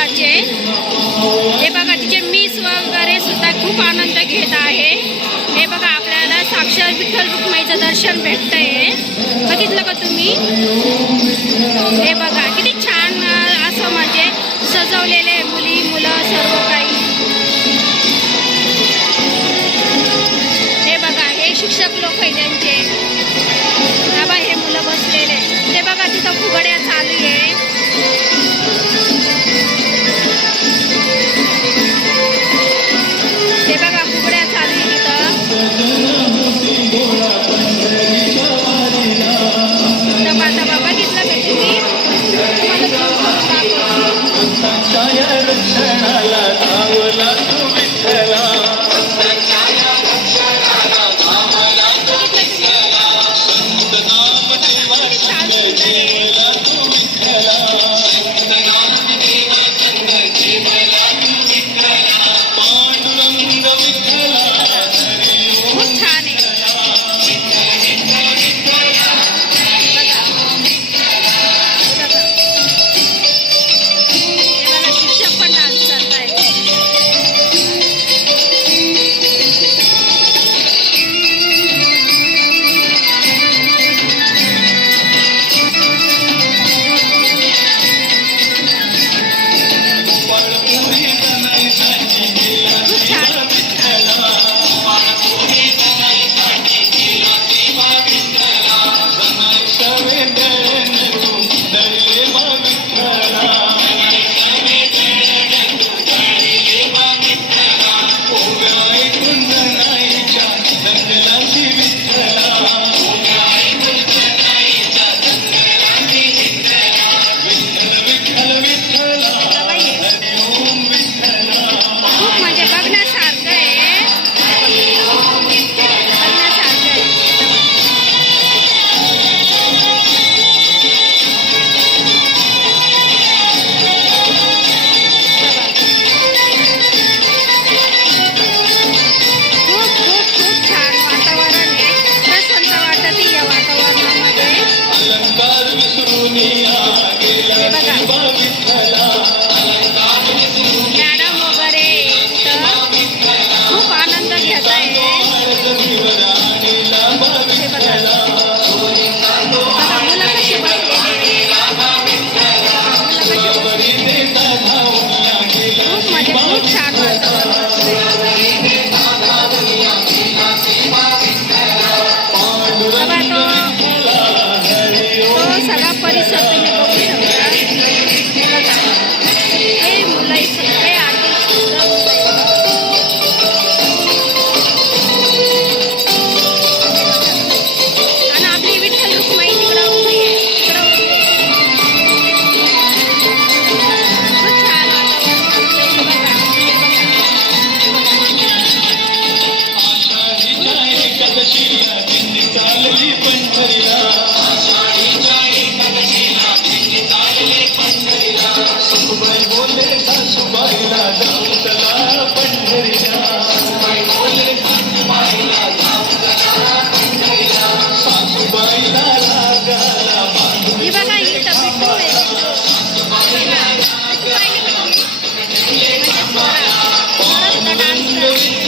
मुलाचे हे बघा तिचे मिस वगैरे सुद्धा खूप आनंद घेत आहे. हे बघा आपल्याला साक्षर विठ्ठल रुक्माईचं दर्शन भेटतंय. बघितलं का तुम्ही? 47 Deus.